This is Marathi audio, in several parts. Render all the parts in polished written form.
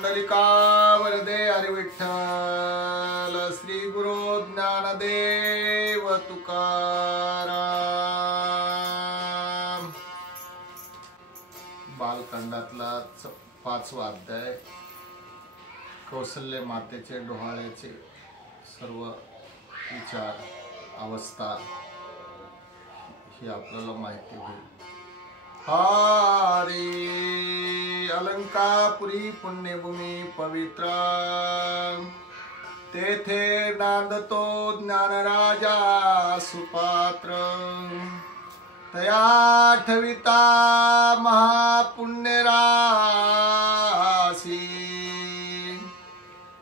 पुंडलिका वरदे हरी विठ्ठल श्री गुरु ज्ञानदेव तुकाराम। बालकांडातला 5वा अध्याय कौसल्य मातेचे डोहाळ्याचे सर्व विचार अवस्था ही आपल्याला माहिती होईल। हारे अलंकापुरी पुण्यभूमी पवित्र तेथे नांदतो ज्ञानराजा सुपात्र तया ठविता महापुण्यराशी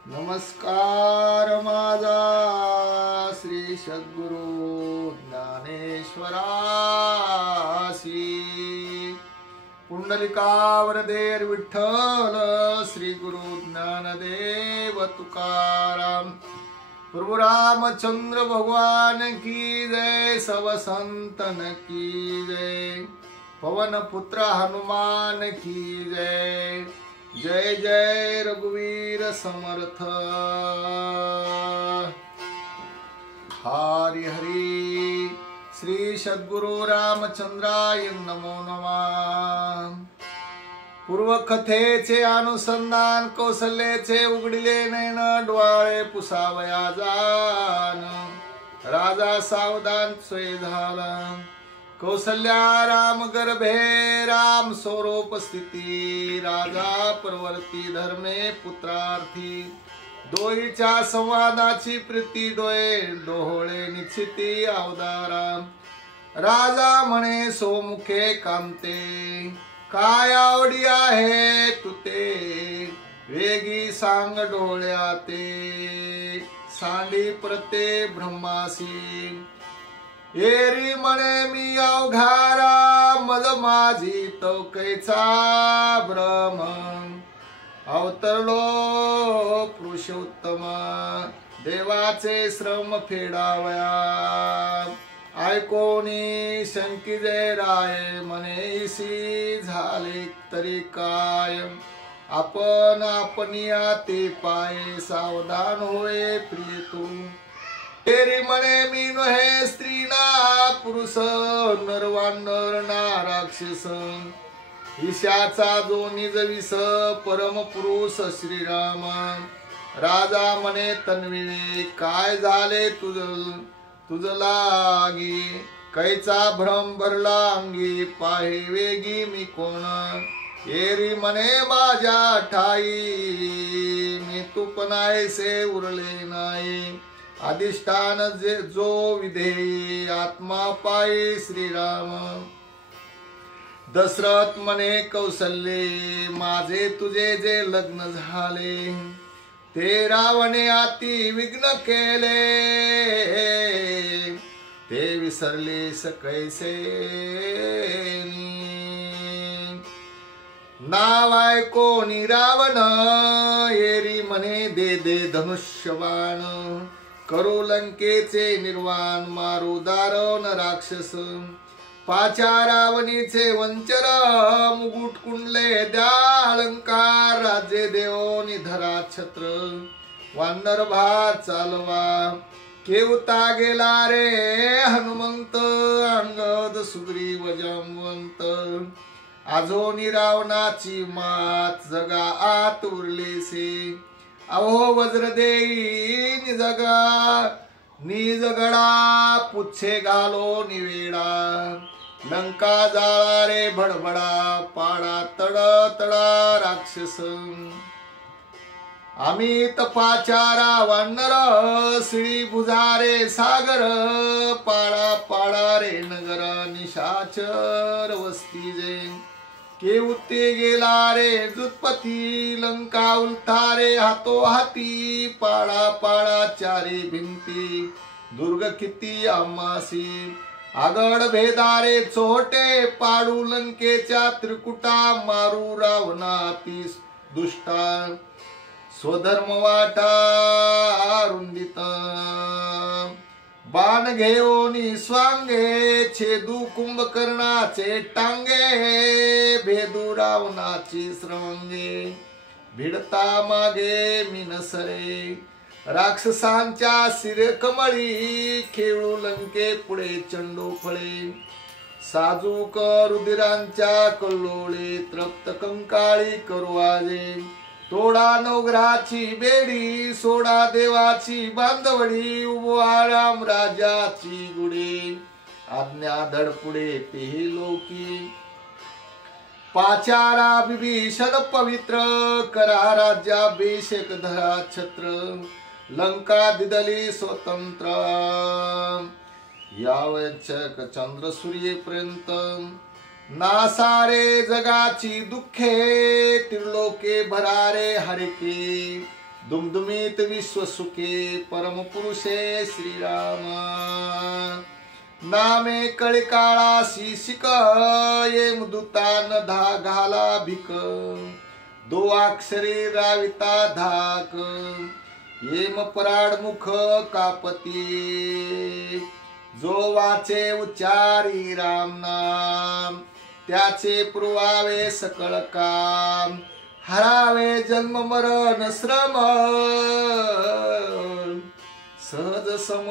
नमस्कार माझा श्री सद्गुरु ज्ञानेश्वरासी पुंडलिका वरदे विठ्ठल श्री गुरु ज्ञानदेव तुकाराम। प्रभु रामचंद्र भगवान की जय, सब संतन की जय, पवन पुत्र हनुमान की जय। जय जय रघुवीर समर्थ। हरि हरि श्री सद्गुरु रामचंद्राय नमो नमः। पूर्व कथेचे अनुसंधान कौशल्याचे उघडिले नैन डोळे पुसावया जान राजा सावधान सोय झाला। कौसल्या राम गर्भे राम स्वरूप स्थिती राजा परवर्ती धर्मे पुत्रार्थी दोईच्या संवादाची प्रीती डोळे डोहोळे निश्चिती अवतारा। राजा म्हणे सोमुखे कांते काय आवडी आहे तुते वेगी सांग डोळ्या ते सांडी प्रते ब्रह्मासी। एरी म्हणे मी अवघारा मज माझी तौकेचा ब्रह्म अवतरलो पुरुषोत्तम देवाचे श्रम फेडावया। ऐकोनी शंकिजय राय मनेसी झाले तरी काय आपण आपनिया ते पाये सावधान होय प्रिय तू। तेरी म्हणे मी नहे स्त्री ना पुरुष नरवानर ना राक्षस ईशाचा जो निज विस परम पुरुष श्रीराम। राजा म्हणे तन्वी काय झाले तुझ लागी कैचा भ्रम भरला अंगी पाहे वेगी मी कोण। एरी म्हणे माझ्या ठाई मी तूपनायसे उरले नाही अधिष्ठान जो विधेयी आत्मा पाये श्रीराम। दशरथ म्हणे कौशल्ये माझे तुझे जे लग्न झाले ते रावणे अति विघ्न केले ते विसरलेस कैसे नाव ऐकोनी रावण। एरी म्हणे दे दे धनुष्यबाण करू लंकेचे निर्वाण मारू दारुण राक्षस। पाचा रावणीचे वंचर मुकुट कुंडले द्या अलंकार राज्य देवोनी धरा छत्र वानर भार चालवा। केवता गेला रे हनुमंत अंगद सुग्रीव जांबवंत आजोनी रावणाची मात जगा आत उरलेसे। अहो वज्र देई निजगडा पुच्छे घालो निवेडा लंका जाळा रे भडभडा पाडा तड तडा राक्षस। अमित पाचारा वानर श्री भुजारे सागर पाडा पाडा रे नगर निशाचर वस्ती जे केवते गेला रे जुत्पती लंका उलथारे हातो हाती पाडा पाडा चारी भिंती दुर्ग किती आमासी। आगड भेदारे चोटे पाडू लंकेच्या त्रिकुटा मारू रावणाती दुष्टा स्वधर्म वाटा रुंदित बाण घेऊनी स्वांगे छेदू कुंभकर्णाचे टांगे भेदू रावणाची श्रवंगे भिडता मागे मिनसरे राक्षसांच्या शिरकमळी खेळू लंके पुढे चंडू फळे साजूक रुधिरांच्या कल्लोळीत रक्त कंकाळी करू आजे तोडा नवग्रहाची बेडी सोडा देवाची बांधवडी उभवा राम राजाची गुढी आज्ञा धडपुडे तेही लोकी पाचारा विभीषण पवित्र करा राज्याभिषेक धरा छत्र लंका दिदली स्वतंत्र यावचक चंद्र सूर्येपर्यंत नासारे जगाची दुःखे त्रिलोके भरारे हरिके दुमदुमीत विश्व सुखे परम पुरुषे श्रीराम नामे कळिकाळासी शिक ये मुदुतान धा घाला भिक दो अक्षरी राविता धाक येम पराड मुख कापती जो वाचे उच्चारी राम नाम त्याचे पुरवावे सकळ काम हरावे जन्म मरण श्रम सहज सम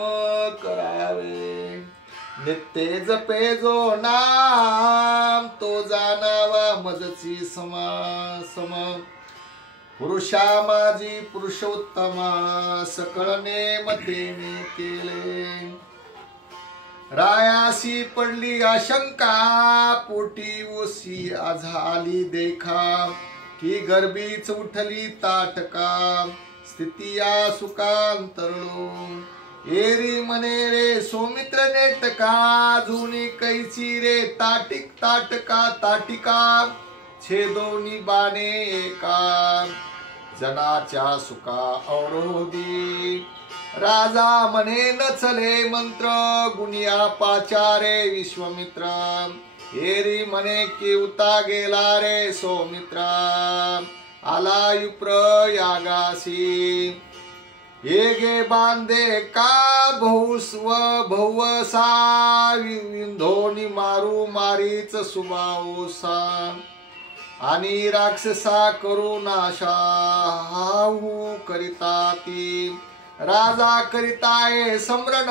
करावे नित्य जपे जो नाम तो जाणावा मजची सम पुरुषा माझी पुरुषोत्तमा सकळ नेम तेने केले रायासी पडली आशंका पोटी ओसी झाली देखा की गर्भीच उठली ताटका स्थितिया सुकांतरलो एरी मने रे सौमित्र नेटका जुनी कैची रे ताटिक ताटका ताटिका छेदोनी बाणे एका जनाच्या सुका अवरोधी राजा मने नचले मंत्र गुनिया पाचारे विश्वमित्र एरी मने केवता गेला रे सौमित्र आला युप्र यागासी येगे बांधे का बहुस्व भवसा विंधोनी मारू मारीच सुबाओसा आणि राक्षसा करू नाशा हाहू करिता ती राजा करिताये समरण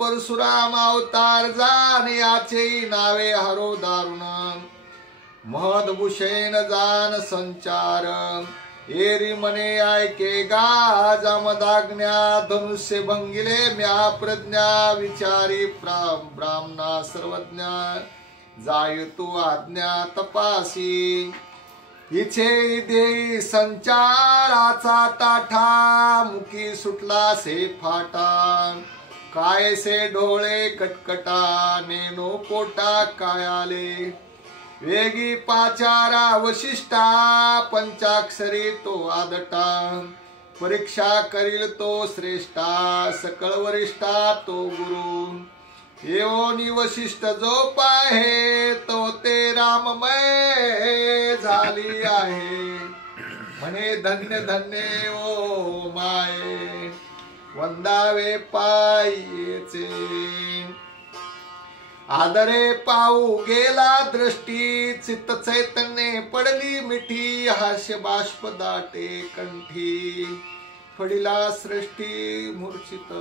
परशुराम अवतार जान याचे नावे हरो दारुण महदभूषण जान संचार एरी मने ऐके गा जामदाग्न्या धनुष्य भंगिले म्या प्रज्ञा विचारी ब्राह्मणा सर्वज्ञा जाय तू आज्ञा तपासी इच्छे दे संचाराचा ताठा मुखी सुटला से फाटा काय से डोळे कटकटा नेनो पोटा काय आले वेगी पाचारा वशिष्ठा पंचाक्षरी तो आदटा परीक्षा करील तो श्रेष्ठा सकळ वरिष्ठा तो गुरु येऊनी वशिष्ठ जो पाहे तो ते राममय झाली आहे म्हणे धन्य धन्य ओ माये वंदावे पायचे आदरे पाऊ गेला दृष्टी चित्त चैतन्य पडली मिठी हास्य बाष्प दाटे कंठी फडिला सृष्टी मूर्छित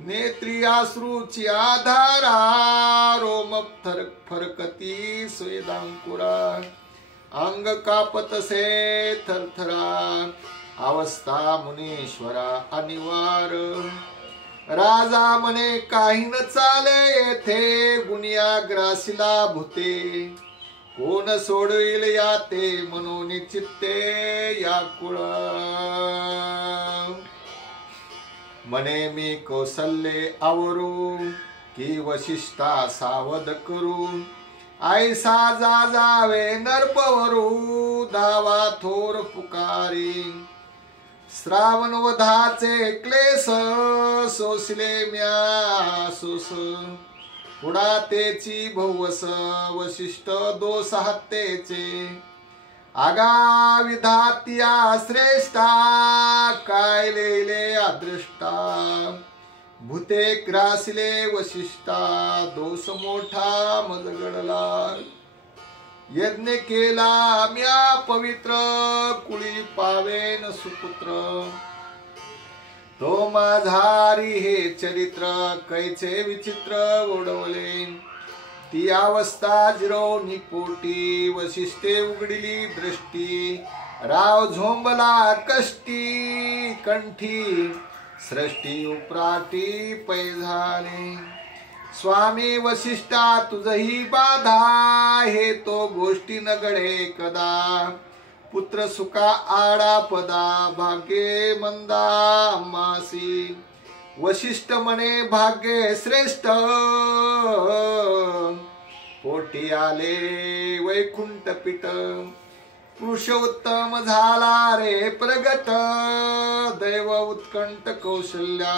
नेत्री अश्रूची आधारा रोम फरकती स्वेदांकुरा अंग कापतसे थरथरा अवस्था मुनीश्वरा अनिवार राजा म्हणे काही न चाले येथे गुनिया ग्रासिला भूते कोण सोडविल या ते मनोनी चित्ते या कुळ म्हणे मी कौशल्ये आवरू की वशिष्ठा सावध करू ऐसा जावे नरपवरू धावा थोर पुकारी श्रावण वधाचे क्लेश सोसले म्या सोस पुढा तेची भवस वशिष्ठ दोष हत्तेचे आगा विधात्या श्रेष्ठा काय लेले अदृष्टा भूते ग्रासले वशिष्ठा दोष मोठा मजगडला यज्ञ केला म्या पवित्र, कुळी पावेन सुपुत्र. तो माझारी हे चरित्र, कैचे विचित्र ओढवले. ती अवस्था जिरवणी पोटी, वशिष्ठे उघडिली दृष्टी. राव झोंबला कष्टी, कंठी सृष्टी उपराटी पै झाले. स्वामी वशिष्ठा तुझही बाधा, हे तो गोष्टी न घडे कदा. पुत्र सुखा आडा पदा, भाग्ये मंदा मासी. वशिष्ठ म्हणे भाग्ये श्रेष्ठ, पोटी आले वैकुंठ पीठ. पुरुषोत्तम झाला रे प्रगट, दैव उत्कंठ कौशल्या.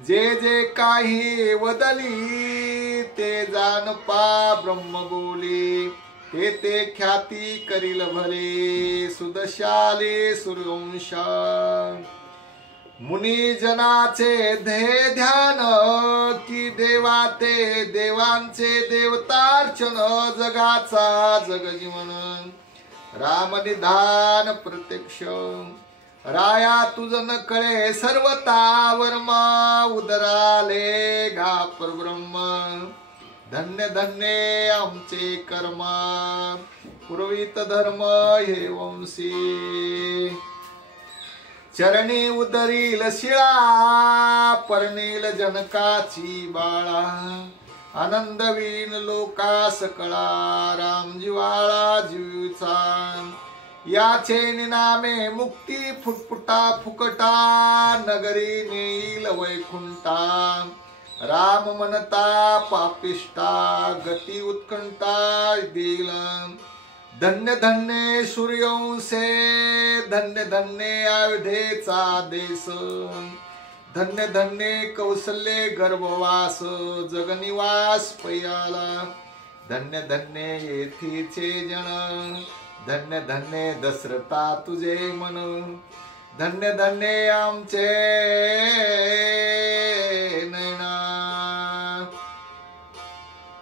जे जे काही वदली, ते जाण पा ब्रह्म बोली. ते ते ख्याती करील भले, सुदशाले सूर्यवंशा. मुनी जनाचे ध्येय ध्यान, की देवा ते देवांचे देवतार्चन. जगाचा जग जीवन, राम निधान प्रत्यक्ष. राया तुझ न कळे सर्वता, वर्मा उदराले गा परब्रह्म. धन्य धन्य आमचे कर्मा, पुरवित धर्म हे वंशी. चरणी उदरील शिळा, पर्णील जनकाची बाळा. आनंद वीन लोका सकळा, राम जिवाळा जीवचा. याचे निनामे मुक्ती फुटफुटा फुकटा, नगरी नेईल वैकुंठा. राम मनता पापिष्टा, गती उत्कंठा देईल. धन्य धन्य सूर्यवंशे, धन्य धन्य अयोध्येचा देश. धन्य धन्य कौशल्ये गर्भवास, जगनिवास पयाला. धन्य धन्य येथीचे जन, धन्य धन्य दशरथा तुझे मन. धन्य धन्य आमचे नैना,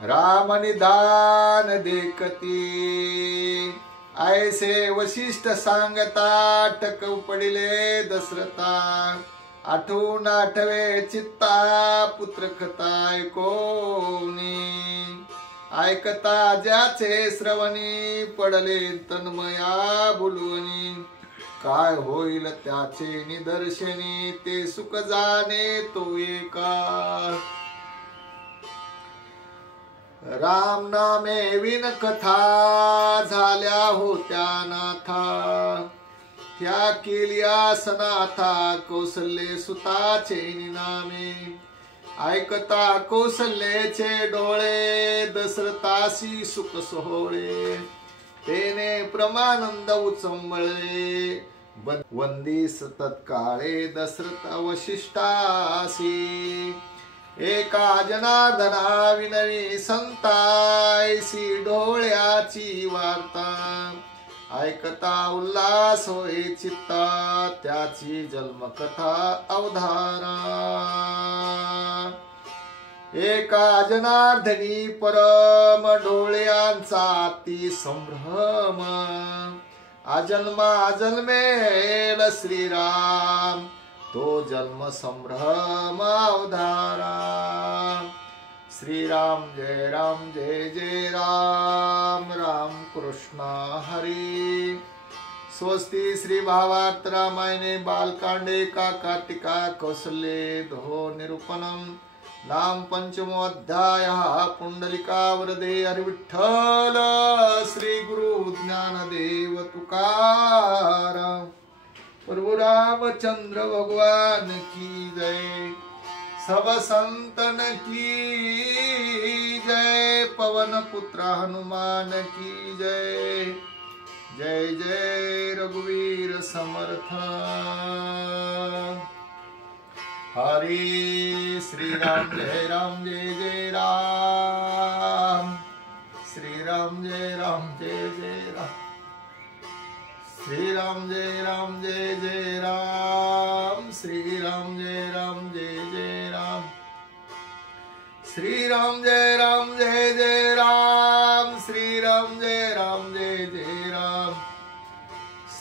राम निदान देखती. ऐसे वशिष्ठ सांगता, टक पडिले दशरथा. आठवून आठवे चित्ता, पुत्र कथा ऐकोनी. ऐकता ज्याचे श्रवणी, पडले तन्मया बुलवणी. काय होईल त्याचे निदर्शनी, ते सुख जाणे तो एका. राम नामे विन कथा, झाल्या होत्या नाथा. त्या केलिया सनाथा, कौशल्ये सुताचे नामे. ऐकता कौशल्येचे डोळे, दशरथासी सुख सोहळे. तेने प्रमानंद उचंबळे, वंदी तत्काळे दशरथ वशिष्ठासी. एका जनार्दना विनवी संतायसी, डोळ्याची वार्ता. ऐकता उल्हास होई चित्ता, त्याची जन्मकथा अवधारा. एका जनार्दनी परम, डोळ्यांचा ती संभ्रम. अजन्मा जन्मेल श्रीराम, तो जन्म संभ्रम अवधारा. श्रीराम जय राम जय जय राम, राम कृष्ण हरी. स्वस्ति श्री भावार्थ रामायणे बालकांडे का कार्तिका कौसल्ये दो निरूपणम. नाम पंचमो अध्याय. पुंडलिका वरदे हरिविठ्ठल. श्री गुरु ज्ञानदेव तुकाराम. प्रभु रामचंद्र भगवान की जय. सब संतन की जय. पवन पुत्र हनुमान की जय. जय जय रघुवीर समर्थ. हरे श्री राम जय जय राम. श्री राम जय जय राम. श्री राम जय जय राम. श्री राम जय जय राम. श्री राम जय जय राम. श्री राम